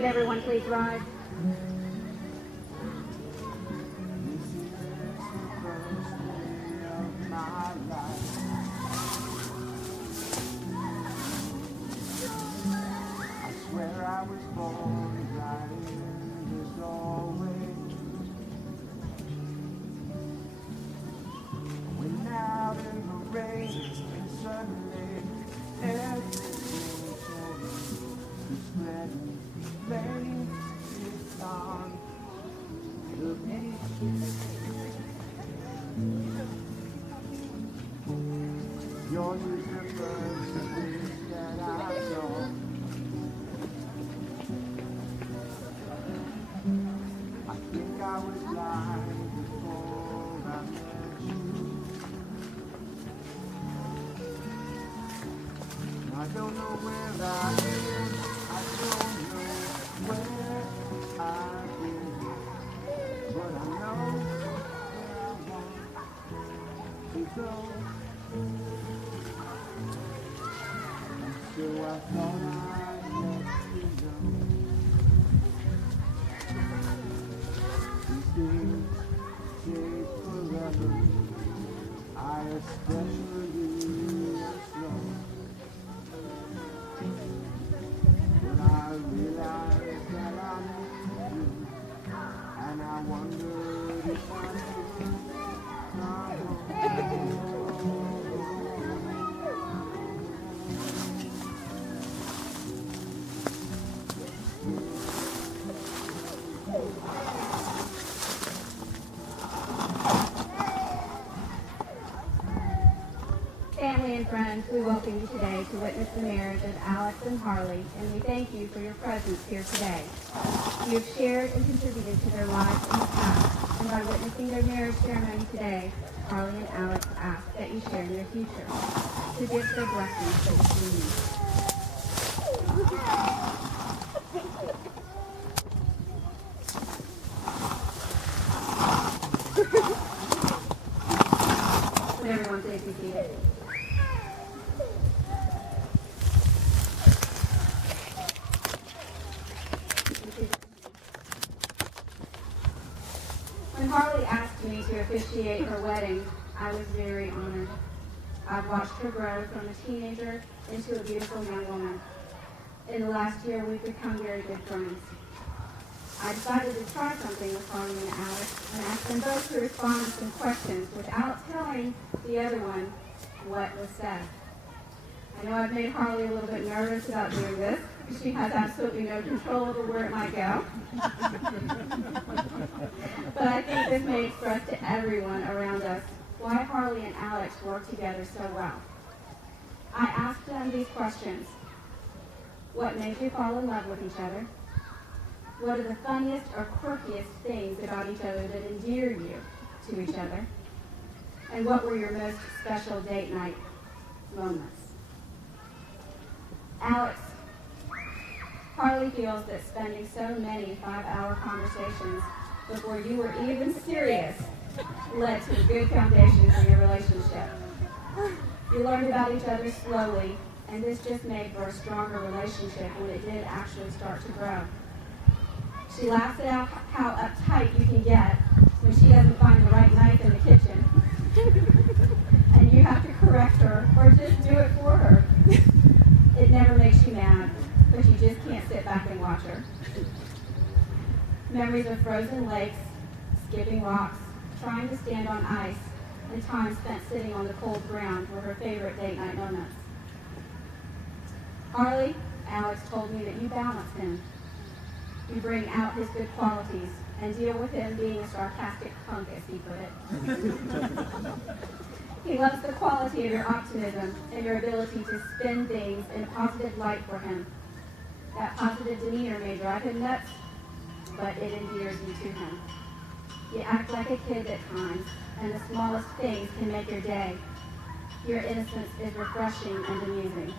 Would everyone please rise? I was born right in this doorway. Went out in the rain and suddenly everything changed. The spreading flame is on the beach. Yours is the first thing that I saw. I was blind before I met you. I don't know where I am. I don't know where I am. But I know where I want to go. And so I thought I'd let you know. Take forever. I especially slow. But I realized that I need you, and I wondered if I could come home. Family and friends, we welcome you today to witness the marriage of Alex and Harlee, and we thank you for your presence here today. You have shared and contributed to their lives in the past, and by witnessing their marriage ceremony today, Harlee and Alex ask that you share in their future, to give their blessings to this union. Would everyone please be seated? When Harlee asked me to officiate her wedding, I was very honored. I've watched her grow from a teenager into a beautiful young woman. In the last year, we've become very good friends. I decided to try something with Harlee and Alex and asked them both to respond to some questions without telling the other one what was said. I know I've made Harlee a little bit nervous about doing this. She has absolutely no control over where it might go. But I think this may express to everyone around us why Harlee and Alex work together so well. I asked them these questions. What made you fall in love with each other? What are the funniest or quirkiest things about each other that endear you to each other? And what were your most special date night moments? Alex, Harlee feels that spending so many 5-hour conversations before you were even serious led to a good foundation for your relationship. You learned about each other slowly, and this just made for a stronger relationship when it did actually start to grow. She laughs at how uptight you can get when she doesn't find the right knife in the kitchen. And you have to correct her or just do it for her. It never makes you mad, but you just can't sit back and watch her. Memories of frozen lakes, skipping rocks, trying to stand on ice, and time spent sitting on the cold ground were her favorite date night moments. Harlee, Alex told me that you balance him. You bring out his good qualities and deal with him being a sarcastic punk, as he put it. He loves the quality of your optimism and your ability to spin things in a positive light for him. That positive demeanor may drive him nuts, but it endears you to him. You act like a kid at times, and the smallest things can make your day. Your innocence is refreshing and amusing.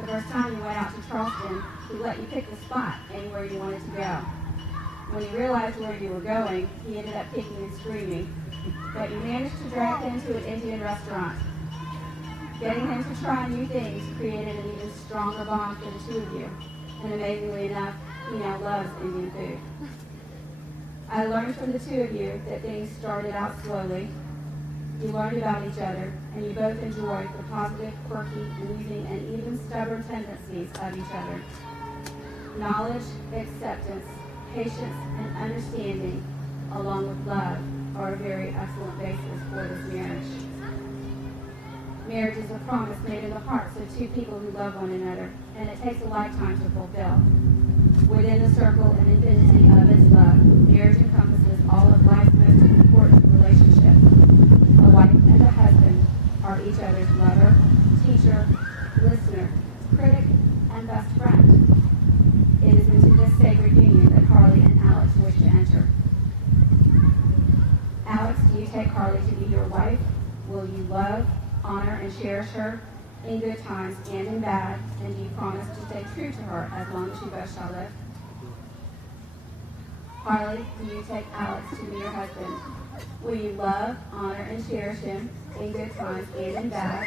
The first time you went out to Charleston, he let you pick the spot anywhere you wanted to go. When he realized where you were going, he ended up kicking and screaming, but you managed to drag him to an Indian restaurant. Getting him to try new things created an even stronger bond for the two of you. And amazingly enough, He now loves Indian food. I learned from the two of you that things started out slowly. You learned about each other, and you both enjoyed the positive, quirky, amusing, and even stubborn tendencies of each other. Knowledge, acceptance, patience, and understanding, along with love, are a very excellent basis for this marriage. Marriage is a promise made in the hearts of two people who love one another, and it takes a lifetime to fulfill. Within the circle and infinity of its love, marriage encompasses all of life's most important relationships. A wife and a husband are each other's lover, teacher, listener, critic, and best friend. It is into this sacred union that Harlee and Alex wish to enter. Alex, do you take Harlee to be your wife? Will you love, honor, and cherish her in good times and in bad? And do you promise to stay true to her as long as you both shall live? Harlee, do you take Alex to be your husband? Will you love, honor, and cherish him in good times and in bad?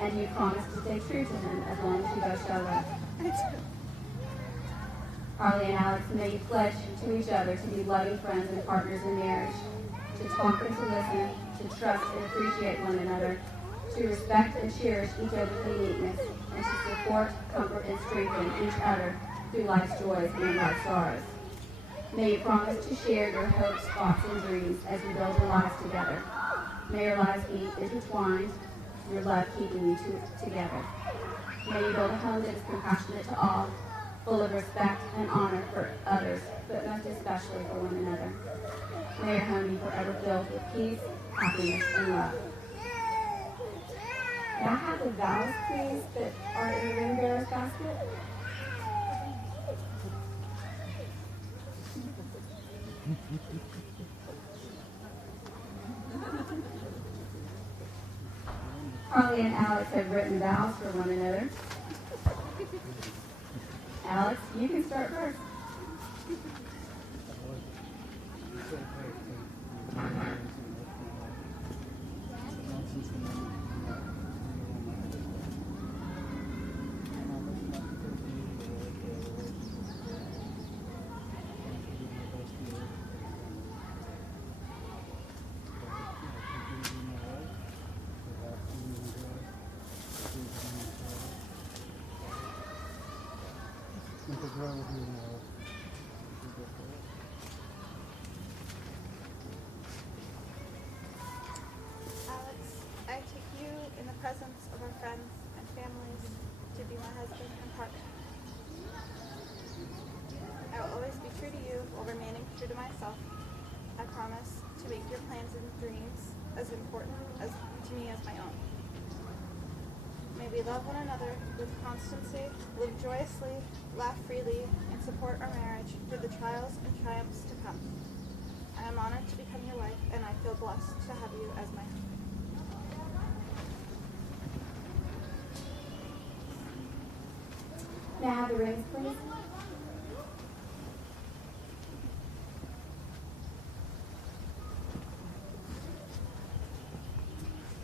And do you promise to stay true to him as long as you both shall live? Harlee and Alex, may you pledge to each other to be loving friends and partners in marriage, to talk and to listen, to trust and appreciate one another, to respect and cherish each other's uniqueness, and to support, comfort, and strengthen each other through life's joys and life's sorrows. May you promise to share your hopes, thoughts, and dreams as you build your lives together. May your lives be intertwined, your love keeping you together. May you build a home that is compassionate to all, full of respect and honor for others, but most especially for one another. May your home be forever filled with peace, happiness, and love. May I have the vows, please, that are in the ring bearer's basket? Harlee and Alex have written vows for one another. Alex, you can start first. Alex, I take you in the presence of our friends and families to be my husband and partner. I will always be true to you while remaining true to myself. I promise to make your plans and dreams as important to me as my own. May we love one another with constancy, live joyously, laugh freely, and support our marriage through the trials and triumphs to come. I am honored to become your wife, and I feel blessed to have you as my husband. May I have the rings, please?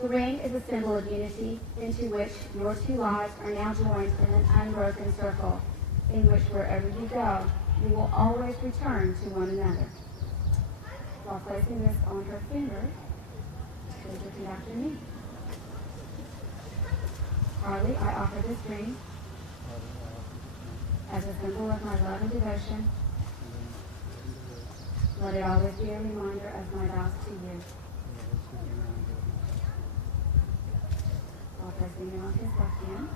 The ring is a symbol of unity into which your two lives are now joined in an unbroken circle, in which wherever you go, you will always return to one another. While placing this on her finger, please repeat after me. Harlee, I offer this ring as a symbol of my love and devotion. Let it always be a reminder of my vows to you. While placing it on his left hand,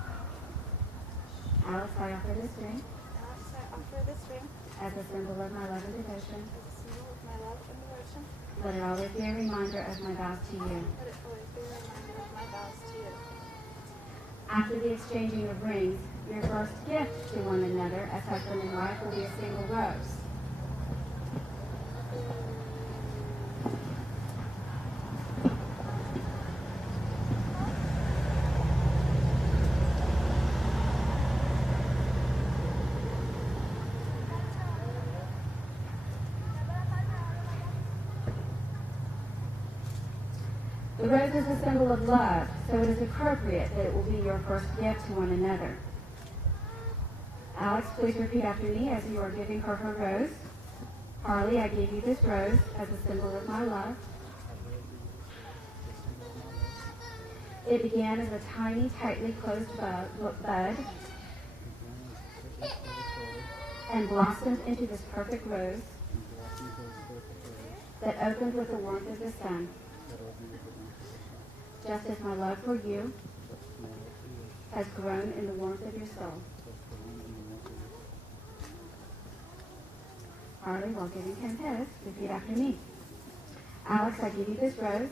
Alex, I offer this ring Alex, I offer this ring as a symbol of my love and devotion. as a symbol of my love and devotion. Let it always be a reminder of my vows to you. Let it always be a reminder of my vows to you. After the exchanging of rings, your first gift to one another as husband and wife will be a single rose. The rose is a symbol of love, so it is appropriate that it will be your first gift to one another. Alex, please repeat after me as you are giving her her rose. Harlee, I give you this rose as a symbol of my love. It began as a tiny, tightly closed bud and blossomed into this perfect rose that opened with the warmth of the sun. Just as my love for you has grown in the warmth of your soul. Harlee, while giving him his, repeat after me. Alex, I give you this rose Alex,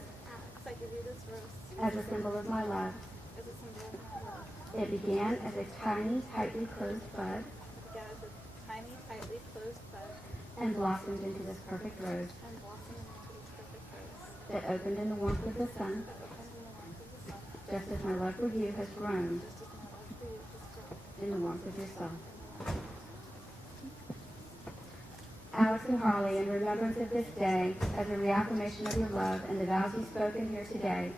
I give you this rose as a symbol of my love. as a symbol of my love. It began as a tiny, tightly closed bud It began as a tiny, tightly closed bud and blossomed into this perfect rose and blossomed into this perfect rose that opened in the warmth of the sun, that opens in the warmth of the sun, just as my love for you has grown just as my love for you has grown in the warmth of your soul. Alex and Harlee, in remembrance of this day, as a reaffirmation of your love and the vows you spoken here today,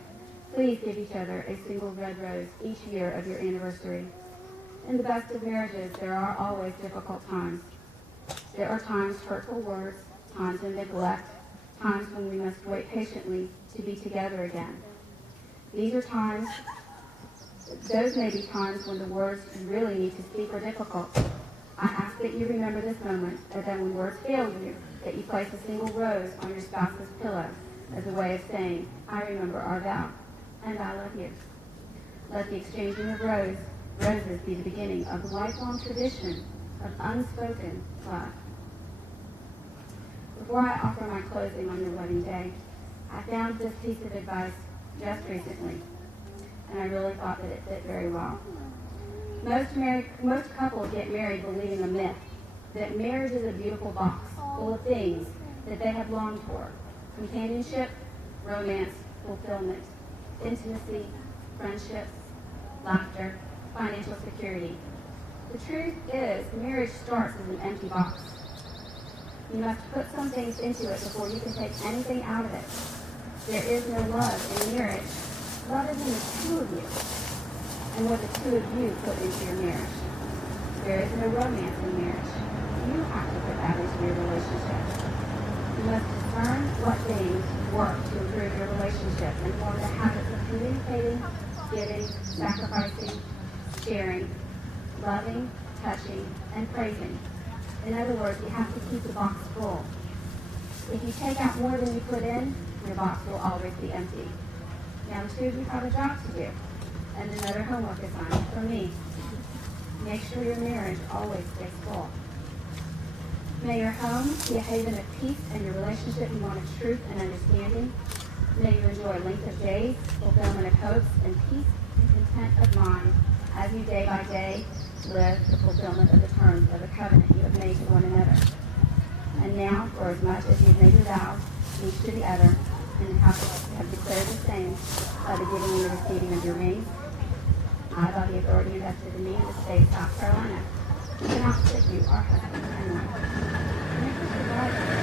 please give each other a single red rose each year of your anniversary. In the best of marriages, there are always difficult times. There are times hurtful words, times of neglect, times when we must wait patiently to be together again. Those may be times when the words you really need to speak are difficult. I ask that you remember this moment, and that when words fail you, that you place a single rose on your spouse's pillow as a way of saying, I remember our vow, and I love you. Let the exchanging of roses be the beginning of a lifelong tradition of unspoken love. Before I offer my closing on your wedding day, I found this piece of advice just recently, and I really thought that it fit very well. Most couples get married believing a myth that marriage is a beautiful box full of things that they have longed for: companionship, romance, fulfillment, intimacy, friendships, laughter, financial security. The truth is, marriage starts as an empty box. You must put some things into it before you can take anything out of it. There is no love in marriage. Love is in the two of you, and what the two of you put into your marriage. There is no romance in marriage. You have to put that into your relationship. You must discern what things work to improve your relationship and form the habits of communicating, giving, sacrificing, sharing, loving, touching, and praising. In other words, you have to keep the box full. If you take out more than you put in, your box will always be empty. Now the two of you have a job to do, and another homework assignment from me. Make sure your marriage always stays full. May your home be a haven of peace and your relationship be one of truth and understanding. May you enjoy length of days, fulfillment of hopes, and peace and content of mind as you day by day live the fulfillment of the terms of the covenant you have made to one another. And now, for as much as you have made your vows, each to the other, and have declared the same by the giving and the receiving of your rings, I, by the authority invested in me in the state of South Carolina, pronounce that you are husband and wife.